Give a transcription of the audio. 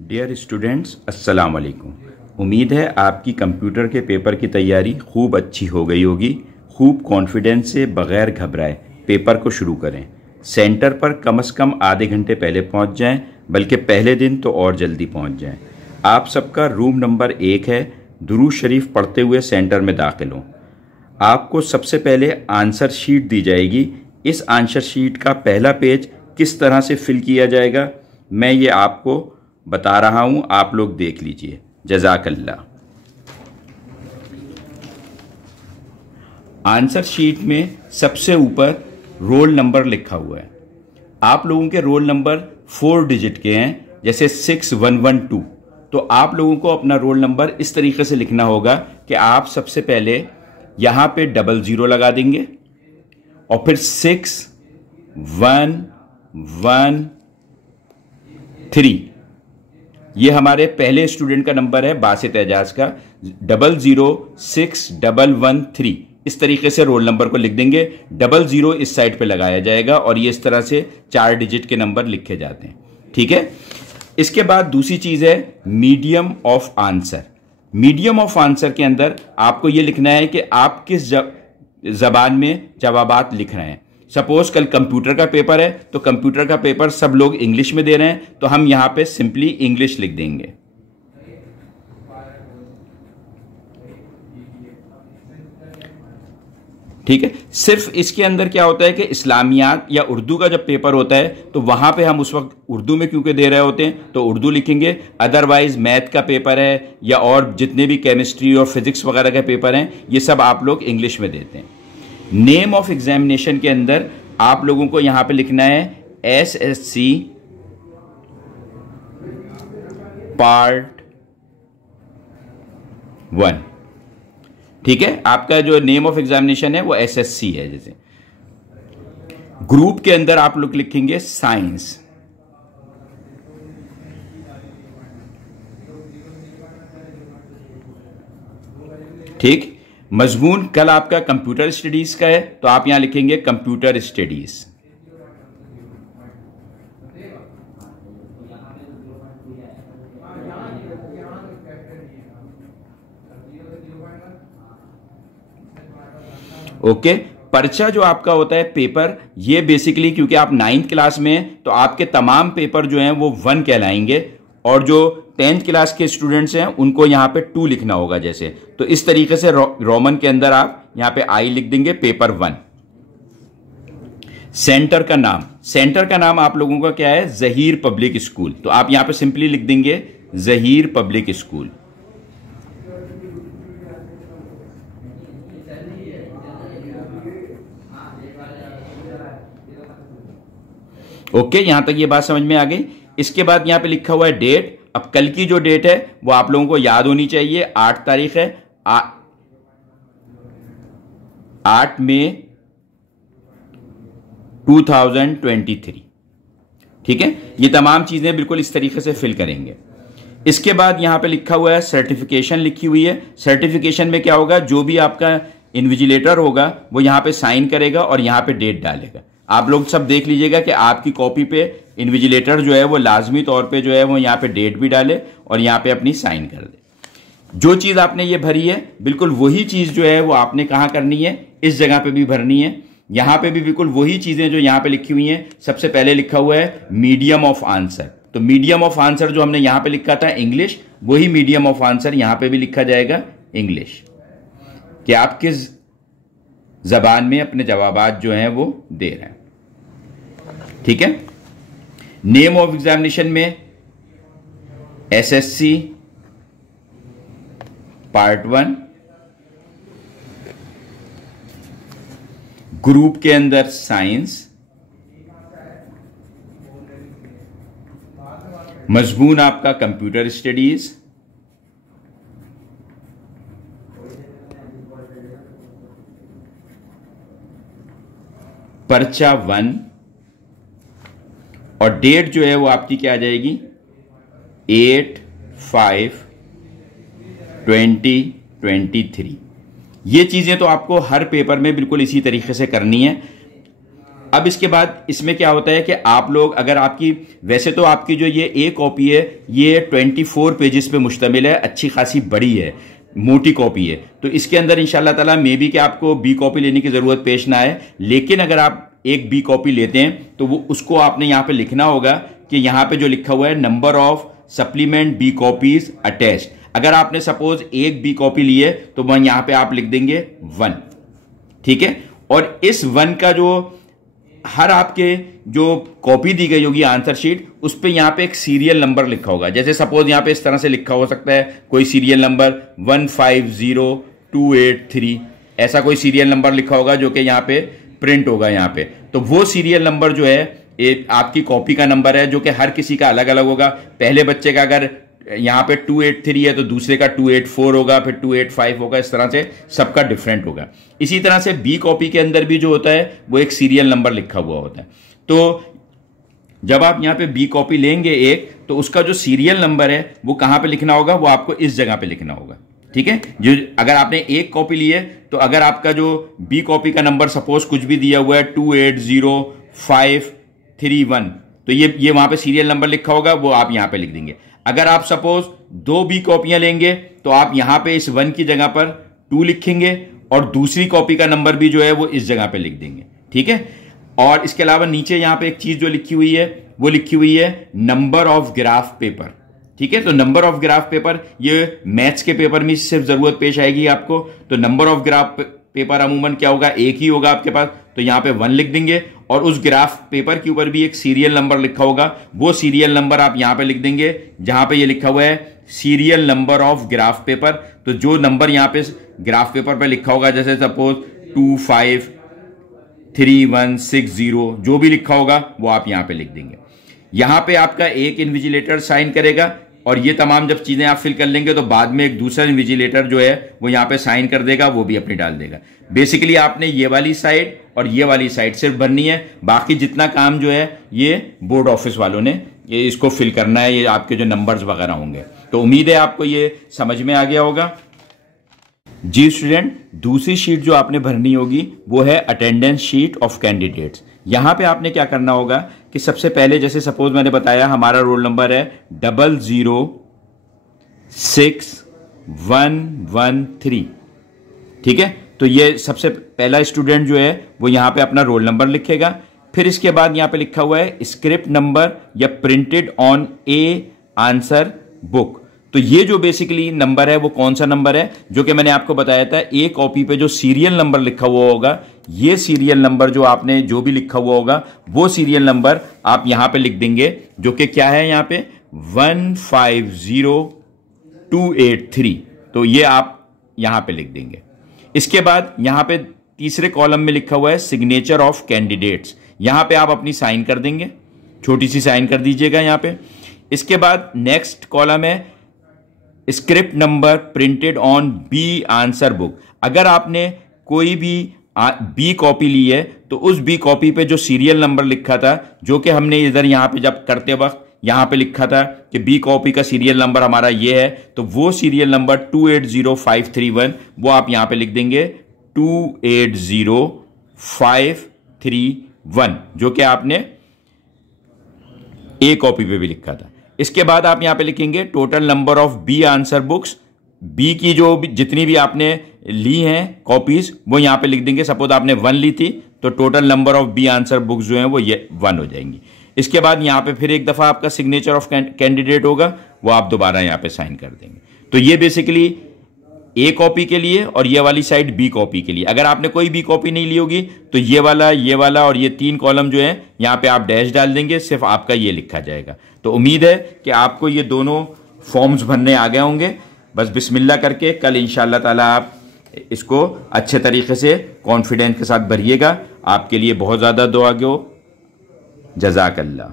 Dear students, अस्सलाम वालेकुम। उम्मीद है आपकी कंप्यूटर के पेपर की तैयारी खूब अच्छी हो गई होगी। खूब कॉन्फिडेंस से बग़ैर घबराए पेपर को शुरू करें। सेंटर पर कम से कम आधे घंटे पहले पहुंच जाएं, बल्कि पहले दिन तो और जल्दी पहुंच जाएं। आप सबका रूम नंबर 1 है। दुरूद शरीफ पढ़ते हुए सेंटर में दाखिल हों। आपको सबसे पहले आंसर शीट दी जाएगी। इस आंसर शीट का पहला पेज किस तरह से फिल किया जाएगा मैं ये आपको बता रहा हूं, आप लोग देख लीजिए। जज़ाकल्लाह। आंसर शीट में सबसे ऊपर रोल नंबर लिखा हुआ है। आप लोगों के रोल नंबर 4 डिजिट के हैं, जैसे 6112। तो आप लोगों को अपना रोल नंबर इस तरीके से लिखना होगा कि आप सबसे पहले यहां पे 00 लगा देंगे और फिर 6113, ये हमारे पहले स्टूडेंट का नंबर है, बासित एजाज का। 006113 इस तरीके से रोल नंबर को लिख देंगे। 00 इस साइड पे लगाया जाएगा और ये इस तरह से 4 डिजिट के नंबर लिखे जाते हैं। ठीक है। इसके बाद दूसरी चीज है medium of answer. Medium of answer के अंदर आपको यह लिखना है कि आप किस जबान में जवाबात लिख रहे हैं। सपोज कल कंप्यूटर का पेपर है तो कंप्यूटर का पेपर सब लोग इंग्लिश में दे रहे हैं, तो हम यहां पे सिंपली इंग्लिश लिख देंगे। ठीक है। सिर्फ इसके अंदर क्या होता है कि इस्लामियात या उर्दू का जब पेपर होता है तो वहां पे हम उस वक्त उर्दू में क्योंकि दे रहे होते हैं तो उर्दू लिखेंगे। अदरवाइज मैथ का पेपर है या और जितने भी केमिस्ट्री और फिजिक्स वगैरह के पेपर हैं, ये सब आप लोग इंग्लिश में देते हैं। नेम ऑफ एग्जामिनेशन के अंदर आप लोगों को यहां पे लिखना है SSC Part 1। ठीक है। आपका जो नेम ऑफ एग्जामिनेशन है वो SSC है। जैसे ग्रुप के अंदर आप लोग लिखेंगे साइंस। ठीक। मजमून कल आपका कंप्यूटर स्टडीज का है तो आप यहां लिखेंगे कंप्यूटर स्टडीज। ओके। पर्चा जो आपका होता है पेपर, ये बेसिकली क्योंकि आप 9th क्लास में हैं तो आपके तमाम पेपर जो हैं वो 1 कहलाएंगे और जो 10th क्लास के स्टूडेंट्स हैं उनको यहां पे 2 लिखना होगा। जैसे तो इस तरीके से रोमन के अंदर आप यहां पे I लिख देंगे, पेपर 1। सेंटर का नाम, सेंटर का नाम आप लोगों का क्या है, जहीर पब्लिक स्कूल। तो आप यहां पे सिंपली लिख देंगे जहीर पब्लिक स्कूल। ओके। यहां तक ये बात समझ में आ गई। इसके बाद यहां पे लिखा हुआ है डेट। अब कल की जो डेट है वो आप लोगों को याद होनी चाहिए। 8 तारीख है, 8 मई 2023। ठीक है। ये तमाम चीजें बिल्कुल इस तरीके से फिल करेंगे। इसके बाद यहां पे लिखा हुआ है सर्टिफिकेशन लिखी हुई है। सर्टिफिकेशन में क्या होगा, जो भी आपका इन्विजिलेटर होगा वो यहां पे साइन करेगा और यहां पे डेट डालेगा। आप लोग सब देख लीजिएगा कि आपकी कॉपी पे इन्विजिलेटर जो है वो लाजमी तौर पे जो है वो यहाँ पे डेट भी डाले और यहाँ पे अपनी साइन कर दे। जो चीज़ आपने ये भरी है बिल्कुल वही चीज़ जो है वो आपने कहाँ करनी है, इस जगह पे भी भरनी है। यहाँ पे भी बिल्कुल वही चीज़ें जो यहाँ पे लिखी हुई हैं। सबसे पहले लिखा हुआ है मीडियम ऑफ आंसर। तो मीडियम ऑफ आंसर जो हमने यहाँ पे लिखा था इंग्लिश, वही मीडियम ऑफ आंसर यहाँ पे भी लिखा जाएगा इंग्लिश, कि आप किस जबान में अपने जवाबात जो हैं वो दे रहे हैं। ठीक है। नेम ऑफ एग्जामिनेशन में SSC Part 1। ग्रुप के अंदर साइंस। मजमून आपका कंप्यूटर स्टडीज। पर्चा 1 और डेट जो है वो आपकी क्या आ जाएगी, 8/5/2023। ये चीजें तो आपको हर पेपर में बिल्कुल इसी तरीके से करनी है। अब इसके बाद इसमें क्या होता है कि आप लोग अगर आपकी, वैसे तो आपकी जो ये ए कॉपी है ये 24 पेजेस पे मुश्तमिल है, अच्छी खासी बड़ी है, मोटी कॉपी है, तो इसके अंदर इंशाल्लाह ताला मे बी कि आपको बी कॉपी लेने की ज़रूरत पेश ना आए। लेकिन अगर आप एक बी कॉपी लेते हैं तो वो उसको आपने यहाँ पे लिखना होगा कि यहाँ पे जो लिखा हुआ है number of supplement B copies attached, अगर आपने सपोज एक बी कॉपी ली है तो वह यहाँ पे आप लिख देंगे 1, ठीक है। और इस 1 का जो हर आपके जो कॉपी दी गई होगी आंसर शीट, उस पे यहाँ पे एक सीरियल नंबर लिखा होगा। जैसे सपोज यहाँ पे इस तरह से लिखा हो सकता है कोई सीरियल नंबर 150283, ऐसा कोई सीरियल नंबर लिखा होगा जो कि यहाँ पे प्रिंट होगा यहाँ पे। तो वो सीरियल नंबर जो है एक आपकी कॉपी का नंबर है, जो कि हर किसी का अलग अलग होगा। पहले बच्चे का अगर यहाँ पे 283 है तो दूसरे का 284 होगा, फिर 285 होगा, इस तरह से सबका डिफरेंट होगा। इसी तरह से बी कॉपी के अंदर भी जो होता है वो एक सीरियल नंबर लिखा हुआ होता है। तो जब आप यहाँ पे बी कॉपी लेंगे एक, तो उसका जो सीरियल नंबर है वो कहाँ पे लिखना होगा, वो आपको इस जगह पे लिखना होगा, ठीक है। जो अगर आपने एक कॉपी ली है तो अगर आपका जो बी कॉपी का नंबर सपोज कुछ भी दिया हुआ है 280531, तो ये वहां पे सीरियल नंबर लिखा होगा, वो आप यहां पे लिख देंगे। अगर आप सपोज 2 बी कॉपियां लेंगे तो आप यहां पे इस 1 की जगह पर 2 लिखेंगे और दूसरी कॉपी का नंबर भी जो है वो इस जगह पे लिख देंगे, ठीक है। और इसके अलावा नीचे यहां पे एक चीज जो लिखी हुई है वो लिखी हुई है नंबर ऑफ ग्राफ पेपर, ठीक है। तो नंबर ऑफ ग्राफ पेपर ये मैथ्स के पेपर में सिर्फ जरूरत पेश आएगी आपको। तो नंबर ऑफ ग्राफ पेपर अमूमन क्या होगा, एक ही होगा आपके पास, तो यहां पे 1 लिख देंगे और उस ग्राफ पेपर के ऊपर भी एक सीरियल नंबर लिखा होगा, वो सीरियल नंबर आप यहां पे लिख देंगे जहां पे ये लिखा हुआ है serial number of graph paper. तो जो नंबर यहां पे ग्राफ पेपर पे लिखा होगा, जैसे सपोज 253160, जो भी लिखा होगा वो आप यहां पे लिख देंगे। यहां पे आपका एक इन्विजिलेटर साइन करेगा और ये तमाम जब चीजें आप फिल कर लेंगे तो बाद में एक दूसरा इन्विजिलेटर जो है वो यहां पे साइन कर देगा, वो भी अपनी डाल देगा। बेसिकली आपने ये वाली साइड और ये वाली साइड सिर्फ भरनी है, बाकी जितना काम जो है ये बोर्ड ऑफिस वालों ने ये इसको फिल करना है, ये आपके जो नंबर्स वगैरह होंगे। तो उम्मीद है आपको ये समझ में आ गया होगा। जी स्टूडेंट, दूसरी शीट जो आपने भरनी होगी वो है अटेंडेंस शीट ऑफ कैंडिडेट्स। यहां पे आपने क्या करना होगा कि सबसे पहले जैसे सपोज मैंने बताया हमारा रोल नंबर है 006113, ठीक है। तो ये सबसे पहला स्टूडेंट जो है वो यहां पे अपना रोल नंबर लिखेगा। फिर इसके बाद यहां पे लिखा हुआ है स्क्रिप्ट नंबर या printed on A answer book. तो ये जो बेसिकली नंबर है वो कौन सा नंबर है, जो कि मैंने आपको बताया था ए कॉपी पे जो सीरियल नंबर लिखा हुआ होगा, ये सीरियल नंबर जो आपने जो भी लिखा हुआ होगा वो सीरियल नंबर आप यहां पे लिख देंगे, जो कि क्या है यहां पे 150283। तो ये आप यहां पे लिख देंगे। इसके बाद यहां पे तीसरे कॉलम में लिखा हुआ है सिग्नेचर ऑफ कैंडिडेट्स, यहां पे आप अपनी साइन कर देंगे, छोटी सी साइन कर दीजिएगा यहां पे। इसके बाद नेक्स्ट कॉलम है script number printed on B answer book. अगर आपने कोई भी बी कॉपी ली है तो उस बी कॉपी पे जो सीरियल नंबर लिखा था, जो कि हमने इधर यहां पे जब करते वक्त यहां पे लिखा था कि बी कॉपी का सीरियल नंबर हमारा ये है, तो वो सीरियल नंबर 280531 वो आप यहां पे लिख देंगे 280531, जो कि आपने ए कॉपी पे भी लिखा था। इसके बाद आप यहां पे लिखेंगे total number of B answer books, B की जो जितनी भी आपने ली हैं कॉपीज वो यहां पे लिख देंगे। सपोज आपने 1 ली थी तो total number of B answer books जो हैं वो ये 1 हो जाएंगी। इसके बाद यहां पे फिर एक दफा आपका सिग्नेचर ऑफ कैंडिडेट होगा, वो आप दोबारा यहां पे साइन कर देंगे। तो ये बेसिकली ए कॉपी के लिए और ये वाली साइड बी कॉपी के लिए। अगर आपने कोई बी कॉपी नहीं ली होगी तो ये वाला और ये 3 कॉलम जो है यहाँ पे आप डैश डाल देंगे, सिर्फ आपका ये लिखा जाएगा। तो उम्मीद है कि आपको ये दोनों फॉर्म्स भरने आ गए होंगे। बस बिस्मिल्लाह करके कल इंशाअल्लाह ताला आप इसको अच्छे तरीके से कॉन्फिडेंस के साथ भरिएगा। आपके लिए बहुत ज़्यादा दुआ गो। जज़ाकल्लाह।